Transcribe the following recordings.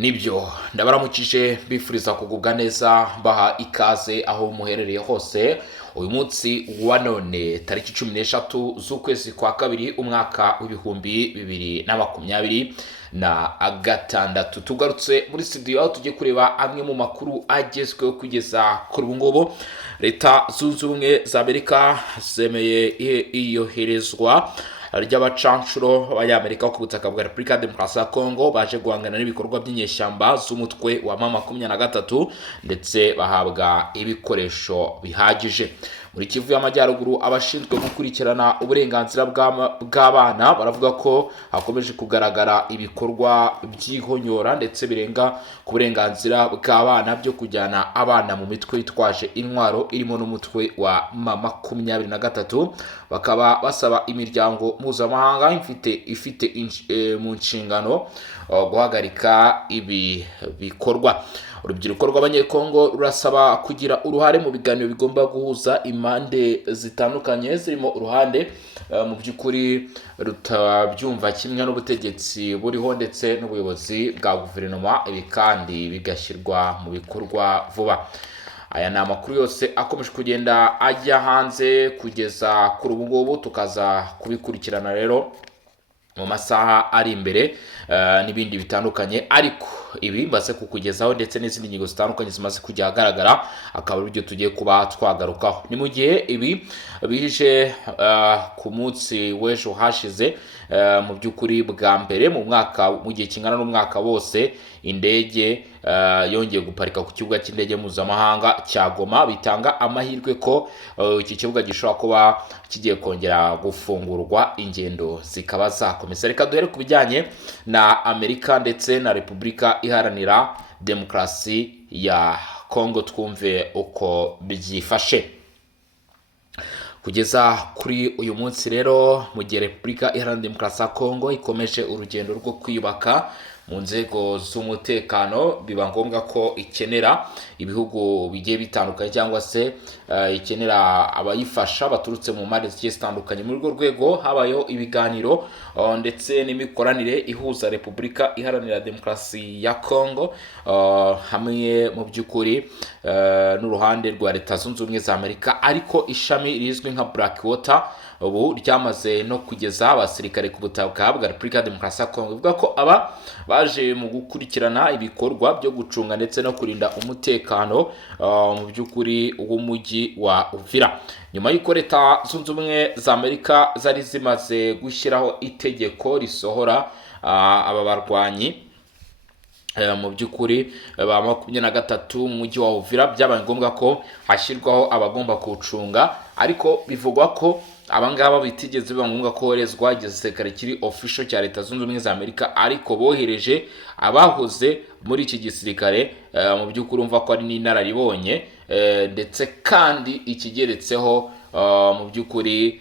Nibyo ndabaramukije bifuriza kugubwa neza baha ikaze aho muherereye hose. Uyu munsi wa none tariki 13 z'ukwezi kwa kabiri umwaka w'ibihumbi 2026 tugarutse muri studio aho tujye kureba amwe mu makuru agezweho kugeza kuri ubu ngubu. Leta zunze ubumwe za Amerika zemeye iyoherezwa ry'abacancuro b'Abanyamerika ku butaka bwa Repubulika ya Demokarasi ya Kongo baje guhangana n'ibikorwa by'inyeshyamba z'umutwe wa M23 ndetse bahabwa ibikoresho bihagije. Muri Kivu y'Amajyaruguru abashinzwe gukurikirana uburenganzira bw'abana baravuga ko hakomeje kugaragara ibikorwa by'ihonyora ndetse birenga ku burenganzira bw'abana byo kujyana abana mu mitwe yitwaje intwaro irimo n'umutwe wa M23. Bakaba basaba imiryango mpuzamahanga ifite mu nshingano guhagarika ibi bikorwa. Urubyiruko rw'Abanyekongo rurasaba kugira uruhare mu biganiro bigomba guhuza impande zitandukanye zirimo uruhande mu by'ukuri rutabyumva kimwe n'ubutegetsi buriho ndetse n'ubuyobozi bwa guverinoma, ibi kandi bigashyirwa mu bikorwa vuba. Aya ni amakuru yose akomeje kugenda ajya hanze kugeza kuri ubu ngubu, tukaza kubikurikirana rero mu masaha ari imbere n'ibindi bitandukanye, ariko ibi mbaze kukugezaho ndetse n'izindi ngingo zitandukanye zimaze kujya ahagaragara akaba ari byo tugiye kuba twagarukaho. Ni mu gihe ibi bije ku munsi w'ejo hashize mu by'ukuri bwa mbere mu gihe kingana n'umwaka wose indege yongeye guparika ku kibuga cy'indege mpuzamahanga cya Goma, bitanga amahirwe ko iki kibuga gishobora kuba kigiye kongera gufungurwa ingendo zikaba zakomeza. Reka duhere ku bijyanye na Amerika ndetse na Repubulika Iharanira Demokarasi ya Kongo, twumve uko byifashe kugeza kuri uyu munsi. Rero mu gihe Repubulika Iharanira Demokarasi ya Kongo ikomeje urugendo rwo kwiyubaka mu nzego z'umutekano, biba ngombwa ko ikenera ibihugu bigiye bitandukanye cyangwa se ikenera abayifasha baturutse mu mpande zigiye zitandukanye. Muri urwo rwego habayeho ibiganiro ndetse n'imikoranire ihuza Repubulika Iharanira Demokarasi ya Kongo hamwe mu by'ukuri n'uruhande rwa Leta Zunze Ubumwe za Amerika, ariko ishami rizwi nka Blackwater ubu ryamaze no kugeza abasirikare ku butaka bwa Repubulika ya Demokarasi ya Kongo. Bivuga ko aba baje mu gukurikirana ibikorwa byo gucunga ndetse no kurinda umutekano mu by'ukuri w'umujyi wa Uvira, nyuma y'uko Leta Zunze Ubumwe za Amerika zari zimaze gushyiraho itegeko risohora aba barwanyi mu by'ukuri ba 23 mu mujyi wa Uvira. Byabaye ngombwa ko hashyirwaho abagomba kuwucunga, ariko bivugwa ko abangaba bitigeze biba ngombwa ko horezwa igisirikare kiri official cya Leta Zunze Ubumwe za Amerika, ariko bohereje abahoze muri iki gisirikare mu by'ukuri umva ko ari n'inararibonye ndetse kandi ikigeretseho mu by'ukuri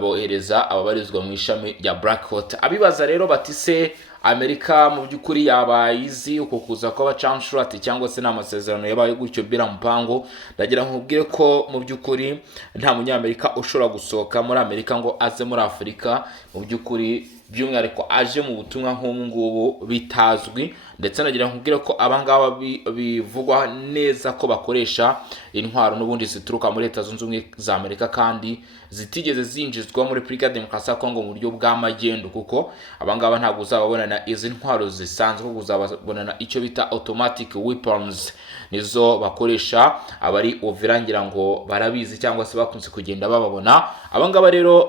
bohereza ababarizwa mu ishami rya Blackwater. Abibaza rero bati se Amerika mu by'ukuri yabayizi uko kuza kw'abacancuro ati cyangwa se n'amasezerano yabaye gutyo bira mpango? Ndagira nkubwire ko mu by'ukuri nta munyamerika ushobora gusohoka muri Amerika ngo aze muri Afurika mu by'ukuri, by'umwihariko aje mu butumwa nk'ubu ngubu bitazwi. Ndetse nagira nkubwire ko abangaba bivugwa neza ko bakoresha intwaro n'ubundi zituruka muri Leta Zunze Ubumwe za Amerika kandi zitigeze zinjizwa muri Repubulika ya Demokarasi ya Kongo mu buryo bw'amagendo, kuko abangaba ntabwo uzababonana izi ntwaro zisanzwe, uzababonana icyo bita automatic weapons, nizo bakoresha. Abari Uvira ngira ngo barabizi cyangwa se bakunze kugenda bababona. Abangaba rero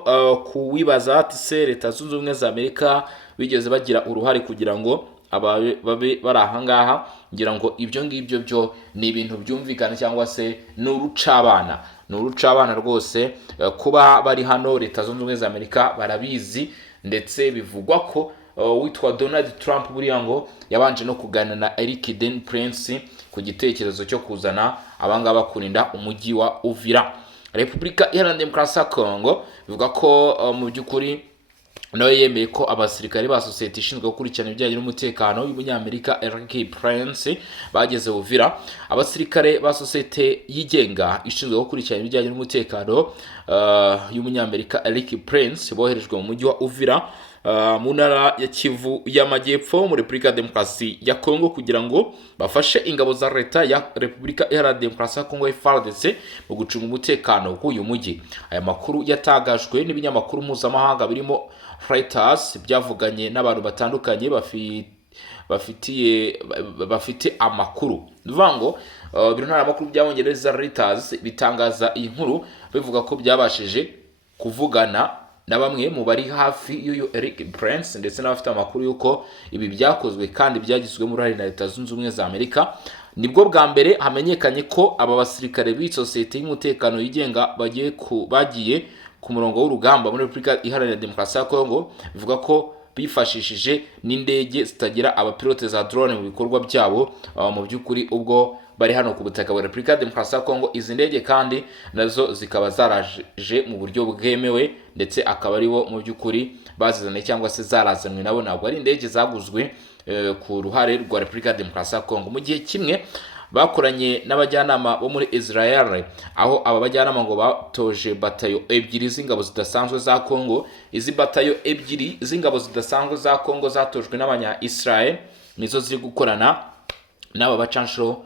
kuwibaza ati se Leta Zunze Ubumwe za Amerika bigeze bagira uruhare kugira ngo babe bari ahangaha? Ngira ngo ibyo ngibyo byo ni ibintu byumvikana cyangwa se n'urucabana rwose. Kuba bari hano Leta Zunze Ubumwe za Amerika barabizi, ndetse bivugwa ko witwa Donald Trump buriya ngo yabanje no kuganira na Eric Den Prince ku gitekerezo cyo kuzana abangaba kurinda umujyi wa Uvira. Repubulika Iharanira Demokarasi ya Kongo bivuga ko mu by'ukuri nawe yemeye ko abasirikare ba sosiyete ishinzwe gukurikirana ibijyanye n'umutekano y'umunyamerika Eric Prince bageze Uvira. Abasirikare ba sosiyete yigenga ishinzwe gukurikirana ibijyanye n'umutekano y'umunyamerika Eric Prince boherejwe mu mujyi wa Uvira mu ntara ya Kivu y'Amajyepfo muri Repubulika ya Demokarasi ya Kongo kugira ngo bafashe ingabo za leta ya Repubulika Iharanira Demokarasi ya Kongo FARDC mu gucunga umutekano w'uyu mujyi. Aya makuru yatangajwe n'ibinyamakuru mpuzamahanga birimo Reuters byavuganye n'abantu batandukanye bafite amakuru. Bivuga ngo bino ntaramakuru by'Abongereza Reuters bitangaza iyi nkuru bivuga ko byabashije kuvugana na bamwe mu bari hafi y'uyu Erik Prince ndetse n'abafite amakuru y'uko ibi byakozwe kandi byagizwemo uruhare na Leta Zunze Ubumwe za Amerika. Nibwo bwa mbere hamenyekanye ko aba basirikare b'isosiyete y'umutekano yigenga bagiye ku murongo w'urugamba muri Repubulika Iharanira Demokarasi ya Kongo. Bivuga ko bifashishije n'indege zitagira abapilote za drone mu bikorwa byabo. Mu by'ukuri ubwo bari hano ku butaka bwa Repubulika ya Demokarasi ya Kongo, izi ndege kandi nazo zikaba zaraje mu buryo bwemewe ndetse akaba aribo mu by'ukuri bazizanye cyangwa se zarazanwe nabo, ntabwo ari indege zaguzwe ku ruhare rwa Repubulika ya Demokarasi ya Kongo. Mu gihe kimwe bakoranye n'abajyanama bo muri Israel, aho aba bajyanama ngo batoje batayo ebyiri z'ingabo zidasanzwe za Kongo. Izi batayo ebyiri z'ingabo zidasanzwe za Kongo zatojwe n'abanya Israel nizo ziri gukorana n'aba bacanshuro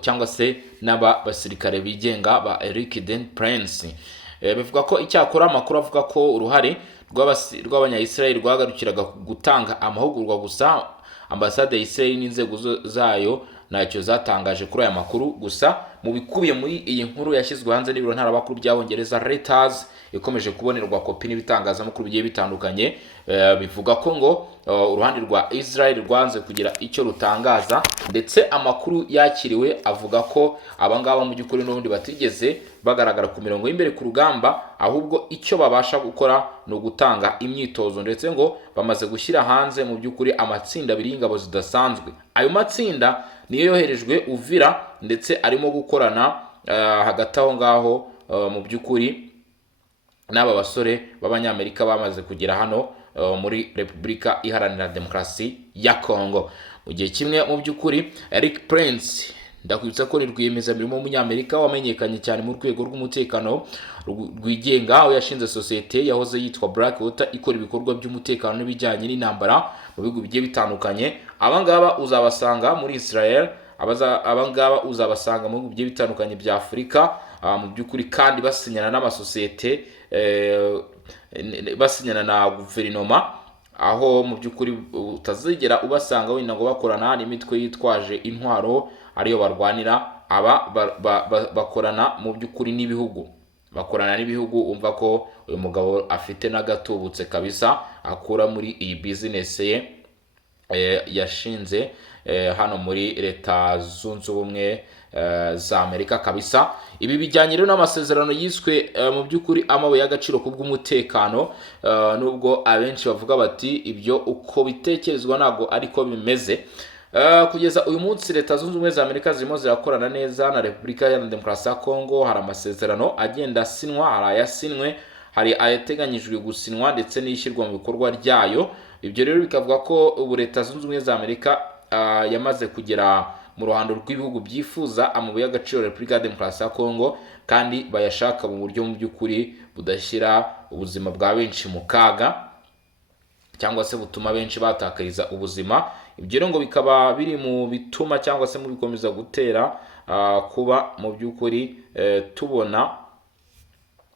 cyangwa se n'aba basirikare bigenga ba Erik Prince. Bivuga ko icyakora amakuru avuga ko uruhare rw'abanya Israel rwagarukiraga gutanga amahugurwa gusa. Ambasade ya Israel n'inzego zayo ntacyo zatangaje kuri aya makuru. Gusa mu bikubiye muri iyi nkuru yashyizwe hanze n'ibiro ntaramakuru by'Abongereza Reuters ikomeje kubonerwa kopi n'ibitangazamakuru bigiye bitandukanye, bivuga ko ngo uruhande rwa Israel rwanze kugira icyo rutangaza, ndetse amakuru yakiriwe avuga ko abangaba mu by'ukuri n'ubundi batigeze bagaragara ku mirongo y'imbere ku rugamba, ahubwo icyo babasha gukora ni ugutanga imyitozo, ndetse ngo bamaze gushyira hanze mu by'ukuri amatsinda abiri y'ingabo zidasanzwe. Ayo matsinda niyo yoherejwe Uvira ndetse arimo gukorana hagati aho ngaho mu by'ukuri n'aba basore b'Abanyamerika bamaze kugera hano muri Repubulika Iharanira Demokarasi ya Kongo. Mu gihe kimwe mu by'ukuri Erik Prince, ndakwibutsa ko ni rwiyemezamirimo w'Umunyamerika wamenyekanye cyane mu rwego rw'umutekano rwigenga, aho yashinze sosiyete yahoze yitwa Blackwater ikora ibikorwa by'umutekano n'ibijyanye n'intambara mu bihugu bigiye bitandukanye. Abangaba uzabasanga muri Israel, abangaba uzabasanga mu bihugu bigiye bitandukanye bya Afurika, mu by'ukuri kandi basinyana n'amasosiyete, basinyana na guverinoma, aho mu by'ukuri utazigera ubasanga wenda ngo bakorana n'imitwe yitwaje intwaro ariyo barwanira. Aba bakorana mu by'ukuri n'ibihugu, bakorana n'ibihugu. Umva ko uyu mugabo afite n'agatubutse kabisa akura muri iyi business ye yashinze hano muri Leta Zunze Ubumwe za Amerika kabisa. Ibi bijyanye rero n'amasezerano yiswe mu by'ukuri amabuye y'agaciro ku bw'umutekano, nubwo abenshi bavuga bati ibyo uko bitekerezwa ntabwo ariko bimeze. Kugeza uyu munsi Leta Zunze Ubumwe za Amerika zirimo zirakorana neza na Repubulika ya Demokarasi ya Kongo. Hari amasezerano agenda asinwa, hari ayasinwe, hari ayateganyijwe gusinwa ndetse n'ishyirwa mu bikorwa ryayo. Ibyo rero bikavuga ko ubu Leta Zunze Ubumwe za Amerika yamaze kugera mu ruhando rw'ibihugu byifuza amabuye y'agaciro Repubulika ya Demokarasi ya Kongo, kandi bayashaka mu buryo mu by'ukuri budashyira ubuzima bwa benshi mu kaga cyangwa se butuma benshi batakariza ubuzima. Ibyo rero ngo bikaba biri mu bituma cyangwa se mu bikomeza gutera kuba mu by'ukuri tubona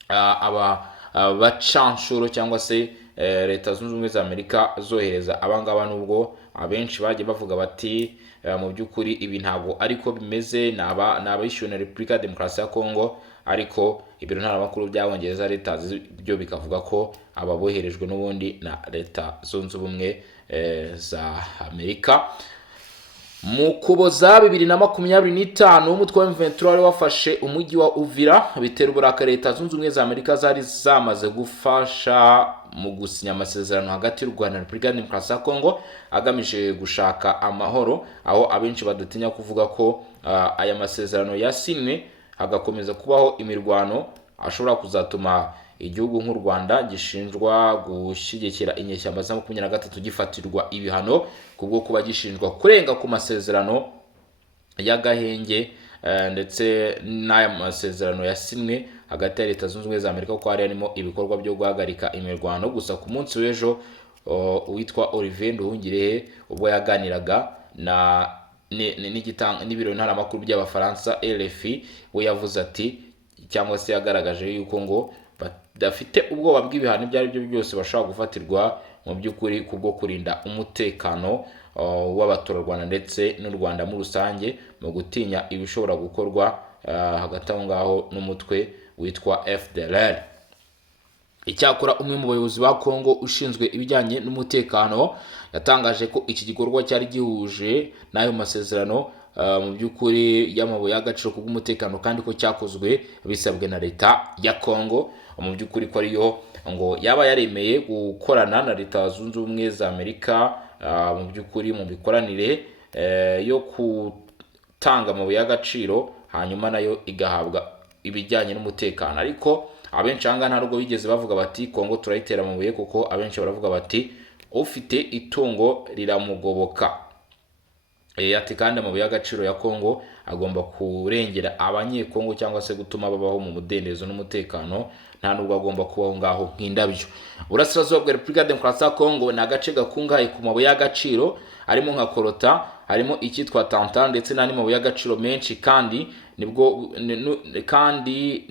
aba bacanshuro cyangwa se Leta Zunze Ubumwe za Amerika zohereza abangaba, nubwo abenshi bagiye bavuga bati mu by'ukuri ibi ntabwo ariko bimeze, n'abayishyuwe na Repubulika ya Demokarasi ya Kongo, ariko ibiro ntaramakuru by'Abongereza Leta byo bikavuga ko ababoherejwe n'ubundi na Leta Zunze Ubumwe za Amerika. Mu Kuboza 2025 umutwe wa M23 wari wafashe umujyi wa Uvira, bitera uburakari Leta Zunze Ubumwe za Amerika zari zamaze gufasha mu gusinya amasezerano hagati y'u Rwanda na Repubulika ya Demokarasi ya Kongo agamije gushaka amahoro, aho abenshi badatinya kuvuga ko aya masezerano yasinwe hagakomeza kubaho imirwano ashobora kuzatuma igihugu nk'u Rwanda gishinjwa gushyigikira inyeshyamba za 23 gifatirwa ibihano kubwo kuba gishinjwa kurenga ku masezerano y'agahenge ndetse n'aya masezerano yasinwe hagati ya Leta Zunze Ubumwe za Amerika, ko hari harimo ibikorwa byo guhagarika imirwano. Gusa ku munsi w'ejo uwitwa Olivier Nduhungirehe ubwo yaganiraga n'ibiro ntaramakuru by'abafaransa RFI, we yavuze ati cyangwa se yagaragaje yuko ngo badafite ubwoba bw'ibihano ibyo ari byo byose bashobora gufatirwa mu by'ukuri kubwo kurinda umutekano w'abaturarwanda ndetse n'u Rwanda muri rusange, mu gutinya ibishobora gukorwa hagati aho ngaho n'umutwe witwa FDLR. Icyakora umwe mu bayobozi ba Kongo ushinzwe ibijyanye n'umutekano yatangaje ko iki gikorwa cyari gihuje n'ayo masezerano mu by'ukuri y'amabuye y'agaciro kubw'umutekano, kandi ko cyakozwe bisabwe na leta ya Kongo. Mu by'ukuri ko ariyo ngo yaba yaremeye gukorana na Leta Zunze Ubumwe za Amerika mu by'ukuri mu mikoranire yo gutanga amabuye y'agaciro, hanyuma nayo igahabwa ibijyanye n'umutekano. Ariko abenshi aha ngaha ntabwo bigeze bavuga bati Kongo turayitera amabuye, kuko abenshi baravuga bati ufite itungo riramugoboka. Ati kandi amabuye y'agaciro ya Kongo agomba kurengera abanyekongo cyangwa se gutuma babaho mu mudendezo n'umutekano, nta nubwo agomba kubaho ngaho nk'indabyo. Burasirazuba bwa Repubulika ya Demokarasi ya Kongo ni agace gakungahaye ku mabuye y'agaciro, harimo nka Kolota, harimo icyitwa Tantan ndetse n'andi mabuye y'agaciro menshi, kandi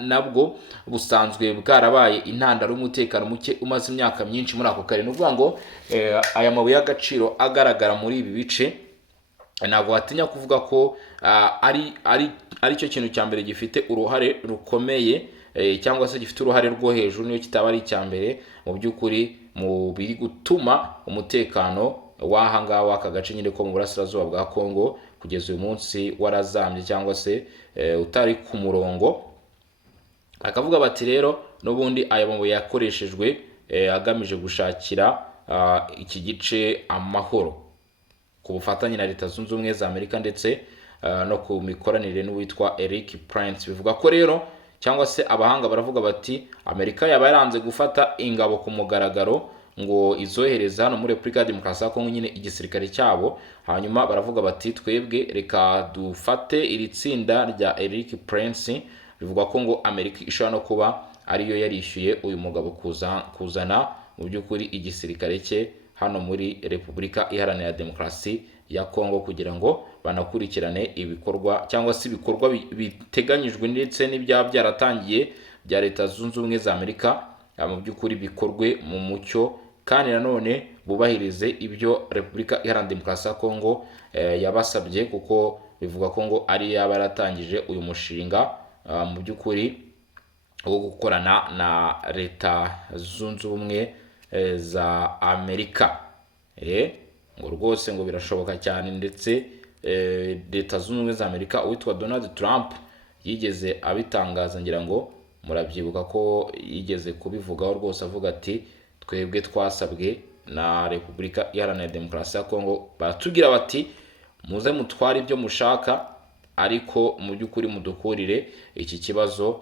nabwo busanzwe bwarabaye intandaro y'umutekano muke umaze imyaka myinshi muri ako karere. Ni ukuvuga ngo aya mabuye y'agaciro agaragara muri ibi bice ntabwo watinya kuvuga ko ari cyo kintu cya mbere gifite uruhare rukomeye cyangwa se gifite uruhare rwo hejuru, niyo kitaba ari icya mbere mu by'ukuri mu biri gutuma umutekano w'aha ngaha w'aka gace nyine ko mu burasirazuba bwa Kongo kugeza uyu munsi warazambye cyangwa se utari ku murongo. Akavuga bati rero n'ubundi aya mabuye yakoreshejwe agamije gushakira iki gice amahoro ku bufatanye na Leta Zunze Ubumwe za Amerika ndetse no ku mikoranire n'uwitwa Eric Prince. Bivuga ko rero cyangwa se abahanga baravuga bati Amerika yaba yaranze gufata ingabo ku mugaragaro ngo izohereza hano muri Repubulika ya Demokarasi ya Kongo nyine igisirikare cyabo, hanyuma baravuga bati twebwe reka dufate iri tsinda rya Eric Prince. Bivuga ko ngo Amerika ishobora no kuba ariyo yarishyuye uyu mugabo kuzana mu by'ukuri igisirikare cye hano muri Repubulika Iharanira Demokarasi ya Kongo kugira ngo banakurikirane ibikorwa cyangwa se ibikorwa biteganyijwe ndetse n'ibyaba byaratangiye bya Leta Zunze Ubumwe za Amerika, mu by'ukuri bikorwe mu mucyo kandi nanone bubahirize ibyo Repubulika Iharanira Demokarasi ya Kongo yabasabye, kuko bivuga ko ngo ari yaba yaratangije uyu mushinga mu by'ukuri wo gukorana na Leta Zunze Ubumwe za Amerika. Ngo rwose ngo birashoboka cyane, ndetse Leta Zunze Ubumwe za Amerika uwitwa Donald Trump yigeze abitangaza, ngira ngo murabyibuka ko yigeze kubivugaho rwose avuga ati twebwe twasabwe na Repubulika Iharanira Demokarasi ya Kongo, baratubwira bati muze mutware ibyo mushaka ariko mu by'ukuri mudukurire iki kibazo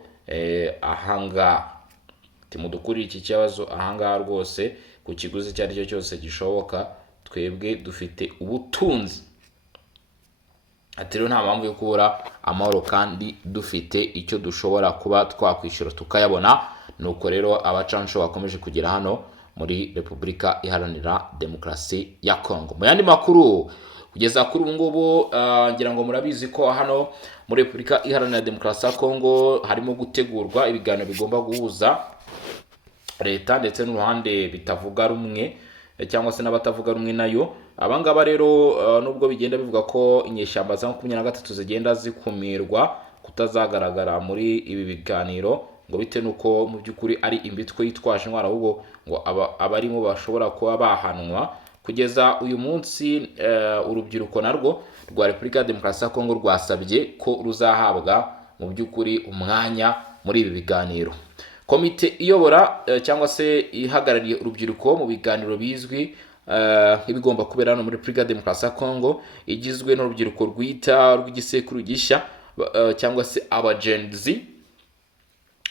ahangaha, mudukurire iki kibazo ahangaha rwose ku kiguzi icyo ari cyo cyose gishoboka, twebwe dufite ubutunzi. Ati rero nta mpamvu yo kubura amahoro kandi dufite icyo dushobora kuba twakwishyura tukayabona. Nuko rero abacansho bakomeje kugera hano muri Repubulika Iharanira Demokarasi ya Kongo. Mu yandi makuru kugeza kuri ubu ngubu ngira ngo murabizi ko hano muri Repubulika Iharanira Demokarasi ya Kongo harimo gutegurwa ibiganiro bigomba guhuza leta ndetse n'uruhande bitavuga rumwe cyangwa se n'abatavuga rumwe nayo. Abangaba rero nubwo bigenda bivuga ko inyeshyamba za 23 zigenda zikumirwa kutazagaragara muri ibi biganiro, ngo bite nuko mu by'ukuri ari imbitwe yitwaje intwaro, ahubwo ngo abarimo bashobora kuba bahanwa. Kugeza uyu munsi urubyiruko narwo rwa Repubulika ya Demokarasi ya Kongo rwasabye ko ruzahabwa mu by'ukuri umwanya muri ibi biganiro. Komite iyobora cyangwa se ihagarariye urubyiruko mu biganiro bizwi nk'ibigomba kubera hano muri Repubulika ya Demokarasi ya Kongo, igizwe n'urubyiruko rwita rw'igisekuru gishya cyangwa se abagenzi,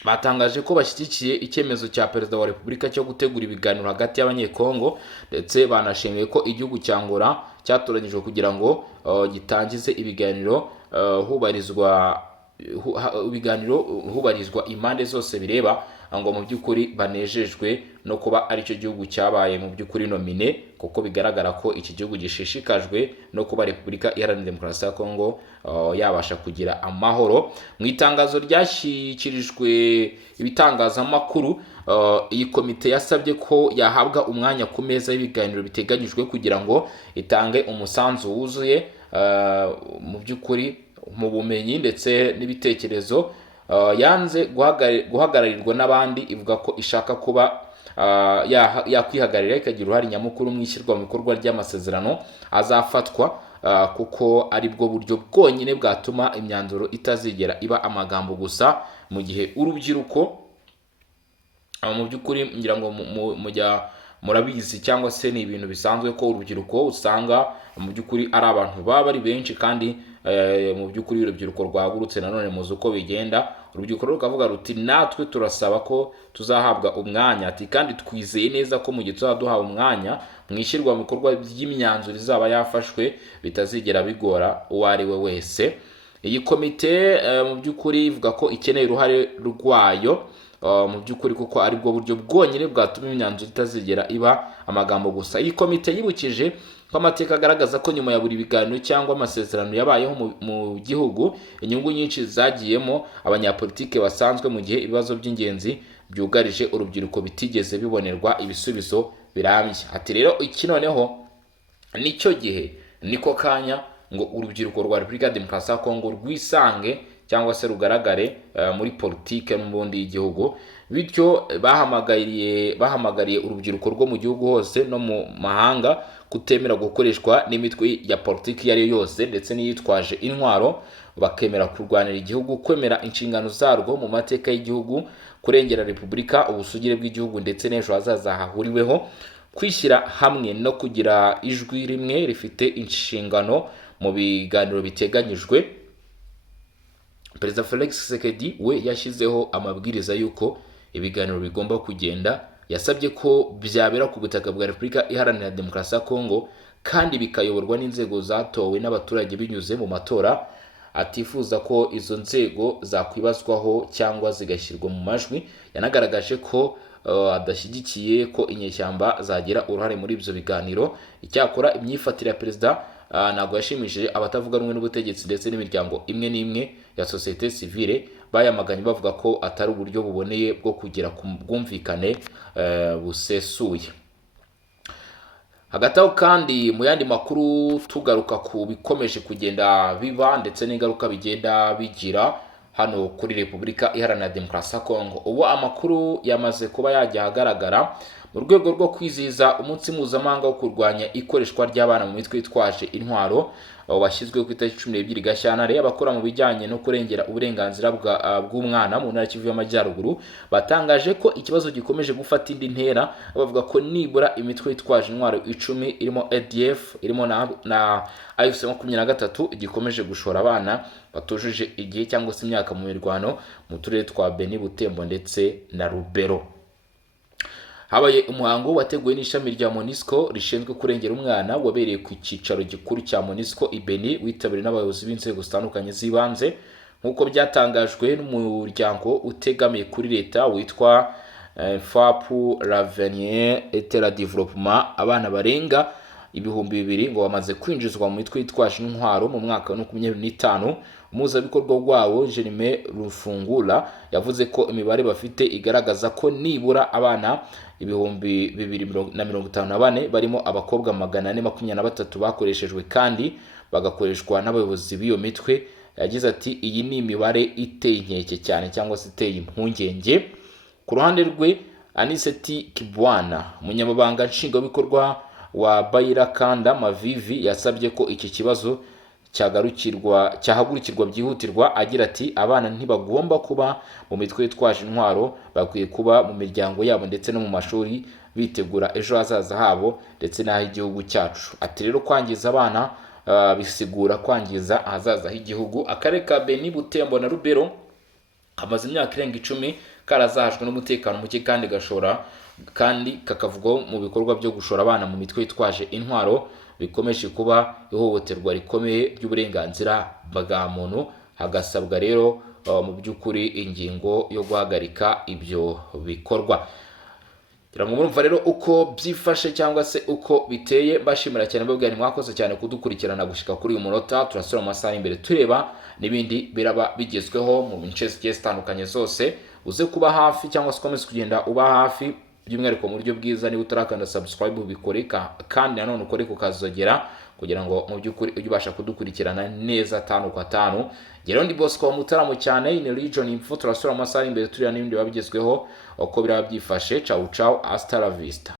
batangaje ko bashyigikiye icyemezo cya Perezida wa Repubulika cyo gutegura ibiganiro hagati y'abanyekongo, ndetse banashimiye ko igihugu cya Angola cyatoranyijwe kugira ngo gitangize ibiganiro hubarizwa ibiganiro hubarizwa impande zose bireba ngo mu by'ukuri banejejwe no kuba aricyo gihugu cyabaye mu by'ukuri nomine, kuko bigaragara ko iki gihugu gishishikajwe no kuba Repubulika Iharanira Demokarasi ya Kongo yabasha kugira amahoro. Mu itangazo ryashyikirijwe ibitangazamakuru, iyi komite yasabye ko yahabwa umwanya ku meza y'ibiganiro biteganyijwe kugira ngo itange umusanzu wuzuye mu by'ukuri mu bumenyi ndetse n'ibitekerezo. Yanze guhagararirwa n'abandi, ivuga ko ishaka kuba yakwihagararira ikagira uruhare nyamukuru mu ishyirwa mu bikorwa ry'amasezerano azafatwa, kuko ari bwo buryo bwonyine bwatuma imyanzuro itazigera iba amagambo gusa, mu gihe urubyiruko mu by'ukuri ngira ngo murabizi cyangwa se ni ibintu bisanzwe ko urubyiruko usanga mu by'ukuri ari abantu baba bari benshi, kandi mu by'ukuri urubyiruko rwagurutse nanone muzi uko bigenda. Urubyiruko rukavuga ruti natwe turasaba ko tuzahabwa umwanya, ati kandi twizeye neza ko mu gihe tuzaduhawe umwanya mu ishyirwa mu bikorwa by'imyanzuro izaba yafashwe bitazigera bigora uwo ari we wese. Iyi komite mu by'ukuri ivuga ko ikeneye uruhare rwayo mu by'ukuri, kuko ari bwo buryo bwonyine bwatuma imyanzuro itazigera iba amagambo gusa. Iyi komite yibukije ko amateka agaragaza ko nyuma ya buri biganiro cyangwa amasezerano yabayeho mu gihugu, inyungu nyinshi zagiyemo abanyapolitike basanzwe, mu gihe ibibazo by'ingenzi byugarije urubyiruko bitigeze bibonerwa ibisubizo birambye. Ati rero iki noneho nicyo gihe, niko kanya ngo urubyiruko rwa Repubulika ya Demokarasi ya Kongo rwisange cyangwa se rugaragare muri politike n'ubundi y'igihugu. Bityo bahamagariye urubyiruko rwo mu gihugu hose no mu mahanga kutemera gukoreshwa n'imitwe ya politiki iyo ari yo yose ndetse n'iyitwaje intwaro, bakemera kurwanira igihugu, kwemera inshingano zarwo mu mateka y'igihugu, kurengera repubulika, ubusugire bw'igihugu ndetse n'ejo hazaza hahuriweho, kwishyira hamwe no kugira ijwi rimwe rifite inshingano mu biganiro biteganyijwe. Perezida Felix Tshisekedi we yashyizeho amabwiriza y'uko ibiganiro bigomba kugenda. Yasabye ko byabera ku butaka bwa Repubulika Iharanira Demokarasi ya Kongo kandi bikayoborwa n'inzego zatowe n'abaturage binyuze mu matora. Atifuza ko izo nzego zakwibazwaho cyangwa zigashyirwa mu majwi. Yanagaragaje ko adashyigikiye ko inyeshyamba zagira uruhare muri ibyo biganiro. Icyakora imyifatire ya perezida ntabwo yashimishije abatavuga rumwe n'ubutegetsi ndetse n'imiryango imwe n'imwe ya sosiyete sivile, bayamaganye bavuga ko atari uburyo buboneye bwo kugera ku bwumvikane busesuye. Hagati aho kandi mu yandi makuru tugaruka ku bikomeje kugenda biba ndetse n'ingaruka bigenda bigira hano kuri Repubulika Iharanira Demokarasi ya Kongo. Ubu amakuru yamaze kuba yajya ahagaragara mu rwego rwo kwizihiza umunsi mpuzamahanga wo kurwanya ikoreshwa ry'abana mu mitwe yitwaje intwaro washyizweho ku itariki 12 Gashyantare. Abakora mu bijyanye no kurengera uburenganzira bw'umwana mu ntara Kivu y'Amajyaruguru batangaje ko ikibazo gikomeje gufata indi ntera. Bavuga ko nibura imitwe yitwaje intwaro 10 irimo ADF, irimo na AFC 23 gikomeje gushora abana batujuje igihe cyangwa se imyaka mu mirwano mu turere twa Beni, Butembo ndetse na Rubero. Habaye umuhango wateguwe n'ishami rya MONUSCO rishinzwe kurengera umwana wabereye ku cyicaro gikuru cya MONUSCO i Beni, witabiriwe n'abayobozi b'inzego zitandukanye z'ibanze. Nk'uko byatangajwe n'umuryango utegamiye kuri leta witwa FAPU L'Avenir et le Développement, abana barenga 2,000 ngo bamaze kwinjizwa mu mitwe yitwaje intwaro mu mwaka wa 2025. Umuhuzabikorwa wabo Jerime Rufungula yavuze ko imibare bafite igaragaza ko nibura abana 2,254 barimo abakobwa 423 bakoreshejwe kandi bagakoreshwa n'abayobozi b'iyo mitwe. Yagize ati iyi ni imibare iteye inkeke cyane cyangwa se iteye impungenge. Ku ruhande rwe Aniseti Kibwana, umunyamabanga nshingwabikorwa wa Bayira Mavivi, yasabye ko iki kibazo cyahagurukirwa byihutirwa. Agira ati abana ntibagomba kuba mu mitwe yitwaje intwaro, bakwiye kuba mu miryango yabo ndetse no mu mashuri bitegura ejo hazaza habo ndetse n'ah'igihugu cyacu. Ati rero kwangiza abana bisigura kwangiza ahazaza h'igihugu. Akarere ka Beni, Butembo na Rubero amaze imyaka irenga 10 karazahajwe n'umutekano muke kandi kakavugwa mu bikorwa byo gushora abana mu mitwe yitwaje intwaro bikomeje kuba ihohoterwa rikomeye ry'uburenganzira bwa muntu hagasabwa rero mu by'ukuri ingingo yo guhagarika ibyo bikorwa. Kugira ngo murumva rero uko byifashe cyangwa se uko biteye, mbashimira cyane mbabwira mwakoze cyane kudukurikirana gushika kuri uyu munota. Turasura mu masaha imbere tureba n'ibindi biraba bigezweho mu mince zigiye zitandukanye zose. Uze kuba hafi cyangwa se ukomeze kugenda uba hafi, by'umwihariko mu buryo bwiza. Niba utarakanda subscribe ubikoreka, kandi nanone ukore kukazogera kugira ngo mu by'ukuri ujye ubasha kudukurikirana neza 5 kwa 5. Rero ndi Bosco wa Mutaramo cyane in Region Info. Turasura mu masaha imbere tureba n'ibindi babigezweho uko biraba byifashe. Ciao ciao, hasta la vista.